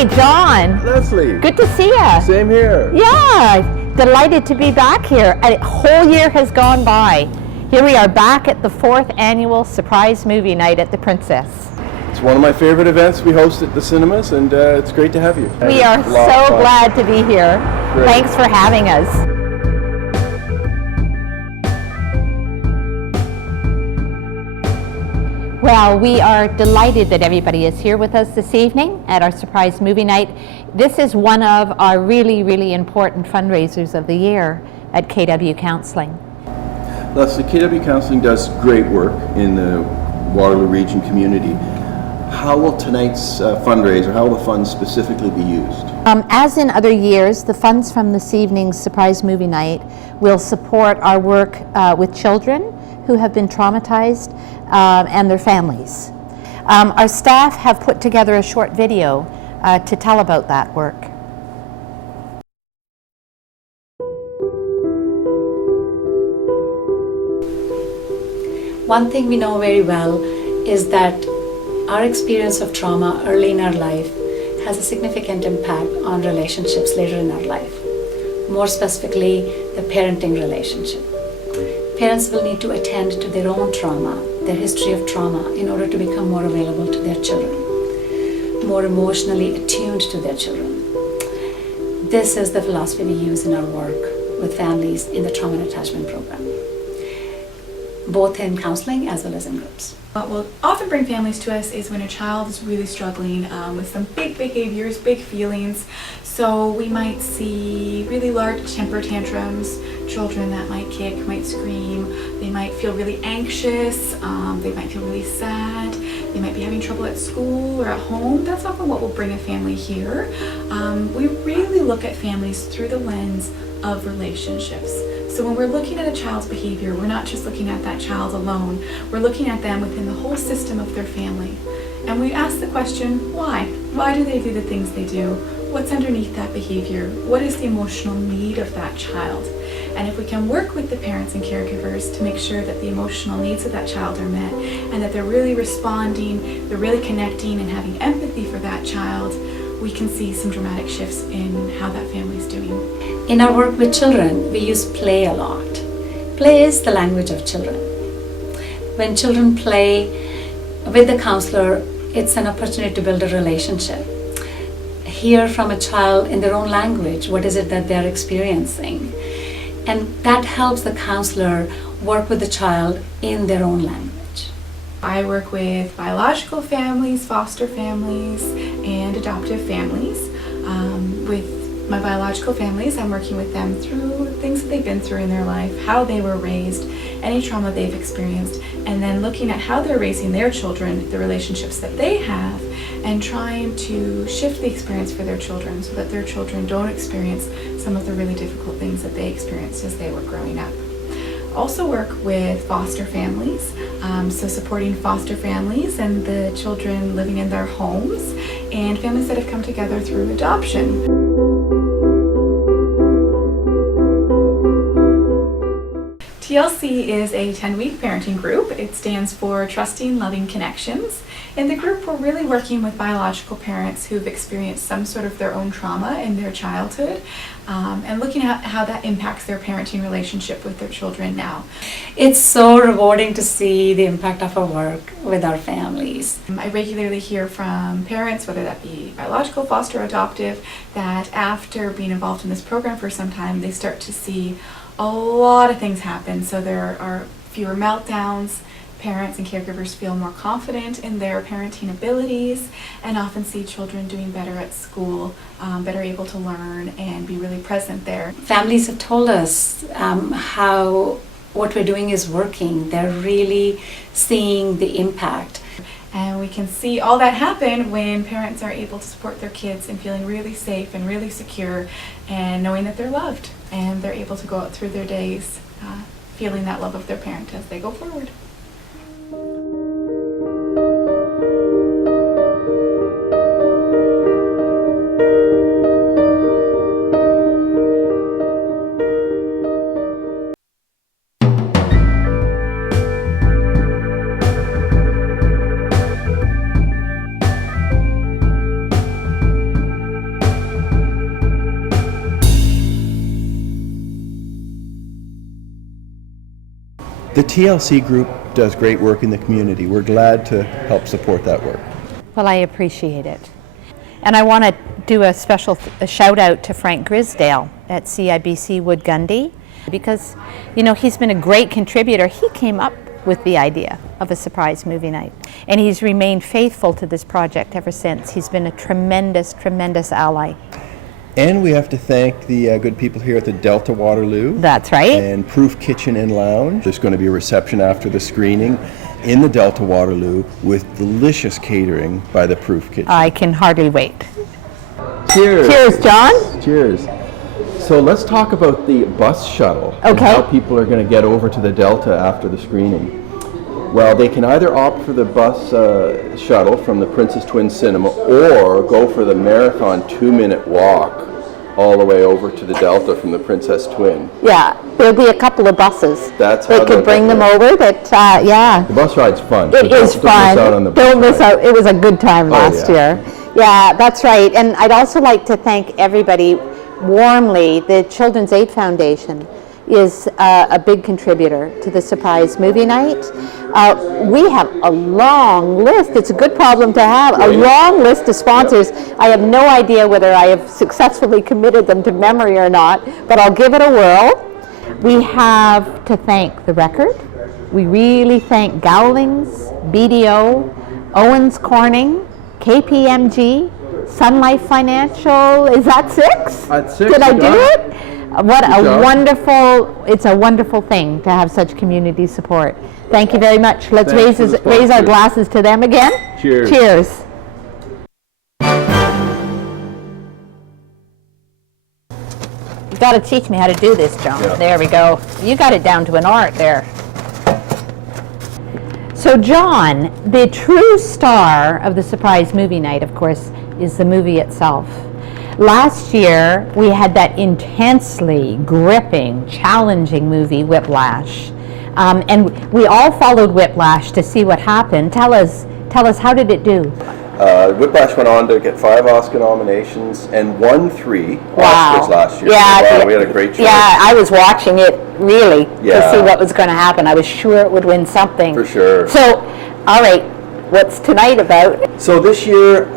Hey, John. Leslie. Good to see you. Same here. Yeah, delighted to be back here. A whole year has gone by. Here we are back at the 4th annual surprise movie night at the Princess. It's one of my favorite events we host at the cinemas, and it's great to have you. We are so glad to be here. Great. Thanks for having us. Well, we are delighted that everybody is here with us this evening at our surprise movie night. This is one of our really, really important fundraisers of the year at KW Counselling. Leslie, KW Counselling does great work in the Waterloo region community. How will tonight's fundraiser, how will the funds specifically be used? As in other years, the funds from this evening's surprise movie night will support our work with children who have been traumatized and their families. Our staff have put together a short video to tell about that work. One thing we know very well is that our experience of trauma early in our life has a significant impact on relationships later in our life. More specifically, the parenting relationship. Parents will need to attend to their own trauma, their history of trauma, in order to become more available to their children, more emotionally attuned to their children. This is the philosophy we use in our work with families in the trauma and attachment program, both in counseling as well as in groups. What will often bring families to us is when a child is really struggling with some big behaviors, big feelings. So we might see really large temper tantrums, children that might kick, might scream, they might feel really anxious, they might feel really sad, they might be having trouble at school or at home. That's often what will bring a family here. We really look at families through the lens of relationships. So when we're looking at a child's behavior, we're not just looking at that child alone, we're looking at them within the whole system of their family. And we ask the question, why? Why do they do the things they do? What's underneath that behavior? What is the emotional need of that child? And if we can work with the parents and caregivers to make sure that the emotional needs of that child are met and that they're really responding, they're really connecting and having empathy for that child, we can see some dramatic shifts in how that family's doing. In our work with children, we use play a lot. Play is the language of children. When children play with the counselor, it's an opportunity to build a relationship. Hear from a child in their own language, what is it that they're experiencing? And that helps the counselor work with the child in their own language. I work with biological families, foster families, and adoptive families. With my biological families, I'm working with them through things that they've been through in their life, how they were raised, any trauma they've experienced, and then looking at how they're raising their children, the relationships that they have, and trying to shift the experience for their children so that their children don't experience some of the really difficult things that they experienced as they were growing up. Also work with foster families, so supporting foster families and the children living in their homes, and families that have come together through adoption. TLC is a 10-week parenting group. It stands for Trusting Loving Connections. In the group, we're really working with biological parents who've experienced some sort of their own trauma in their childhood, and looking at how that impacts their parenting relationship with their children now. It's so rewarding to see the impact of our work with our families. I regularly hear from parents, whether that be biological, foster, adoptive, that after being involved in this program for some time, they start to see a lot of things happen. So there are fewer meltdowns, parents and caregivers feel more confident in their parenting abilities, and often see children doing better at school, better able to learn and be really present there. Families have told us how what we're doing is working. They're really seeing the impact. And we can see all that happen when parents are able to support their kids and feeling really safe and really secure and knowing that they're loved, and they're able to go out through their days feeling that love of their parent as they go forward. The TLC group does great work in the community. We're glad to help support that work. Well, I appreciate it. And I want to do a special shout out to Frank Grisdale at CIBC Wood Gundy, because, you know, he's been a great contributor. He came up with the idea of a surprise movie night, and he's remained faithful to this project ever since. He's been a tremendous, tremendous ally. And we have to thank the good people here at the Delta Waterloo. That's right. And Proof Kitchen and Lounge. There's going to be a reception after the screening in the Delta Waterloo with delicious catering by the Proof Kitchen. I can hardly wait. Cheers. Cheers, John. Cheers. So let's talk about the bus shuttle and Okay. how people are going to get over to the Delta after the screening. Well, they can either opt for the bus shuttle from the Princess Twin Cinema or go for the marathon 2-minute walk all the way over to the Delta from the Princess Twin. Yeah, there'll be a couple of buses. That's They how could they'll bring get them there. over, that, yeah. The bus ride's fun. It is Don't fun. miss out on the bus Don't miss ride. out. It was a good time last yeah. year. Yeah, that's right. And I'd also like to thank everybody warmly. The Children's Aid Foundation is a big contributor to the surprise movie night. We have a long list. It's a good problem to have, a long list of sponsors. I have no idea whether I have successfully committed them to memory or not, but I'll give it a whirl. We have to thank the Record. We really thank Gowling's, BDO, Owens Corning, KPMG, Sun Life Financial. Is that 6? That's 6. Did I you do got it? What Good a job. wonderful, it's a wonderful thing to have such community support. Thank you very much. Let's Thanks for the raise our sponsors. glasses to them again. Cheers. Cheers. You got to teach me how to do this, John. Yeah. There we go. You got it down to an art there. So John, the true star of the surprise movie night, of course, is the movie itself. Last year, we had that intensely gripping, challenging movie, Whiplash. And we all followed Whiplash to see what happened. Tell us, how did it do? Whiplash went on to get 5 Oscar nominations and won 3 Wow. Oscars last year. Yeah, Wow, we had a great show. Yeah, I was watching it really to Yeah. see what was going to happen. I was sure it would win something. For sure. So, all right, what's tonight about? So this year,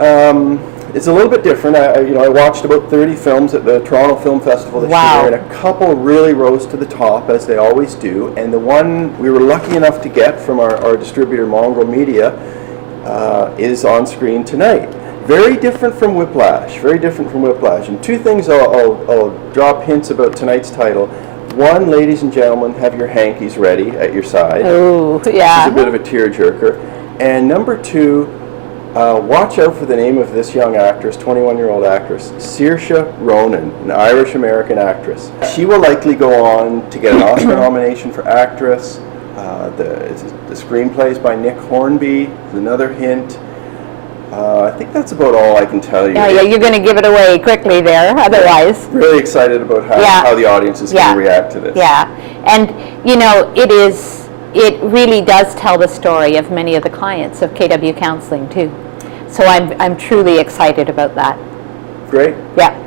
it's a little bit different. I watched about 30 films at the Toronto Film Festival this Wow. year, and a couple really rose to the top, as they always do. And the one we were lucky enough to get from our distributor, Mongrel Media, is on screen tonight. Very different from Whiplash. Very different from Whiplash. And 2 things I'll drop hints about tonight's title. One, ladies and gentlemen, have your hankies ready at your side. Oh, It's a yeah. bit of a tearjerker. And number 2, watch out for the name of this young actress, 21-year-old actress, Saoirse Ronan, an Irish-American actress. She will likely go on to get an Oscar nomination for actress. The screenplay is by Nick Hornby, is another hint. I think that's about all I can tell you. Yeah, you're going to give it away quickly there, otherwise. Really excited about how the audience is going to react to this. Yeah, and you know, it really does tell the story of many of the clients of KW Counselling too. So I'm truly excited about that. Great. Yeah.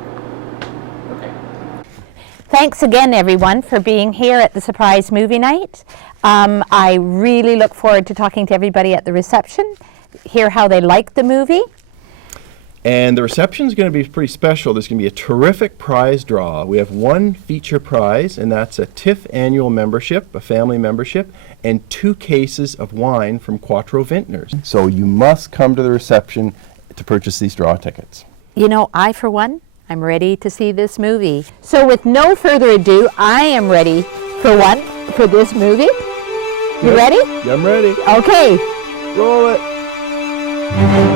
Thanks again, everyone, for being here at the Surprise Movie Night. I really look forward to talking to everybody at the reception, hear how they liked the movie. And the reception is going to be pretty special. There's going to be a terrific prize draw. We have 1 feature prize, and that's a TIFF annual membership, a family membership, and 2 cases of wine from Quattro Vintners. So you must come to the reception to purchase these draw tickets. You know, I, for one, I'm ready to see this movie. So with no further ado, I am ready for this movie. You ready? I'm ready. Okay. Roll it.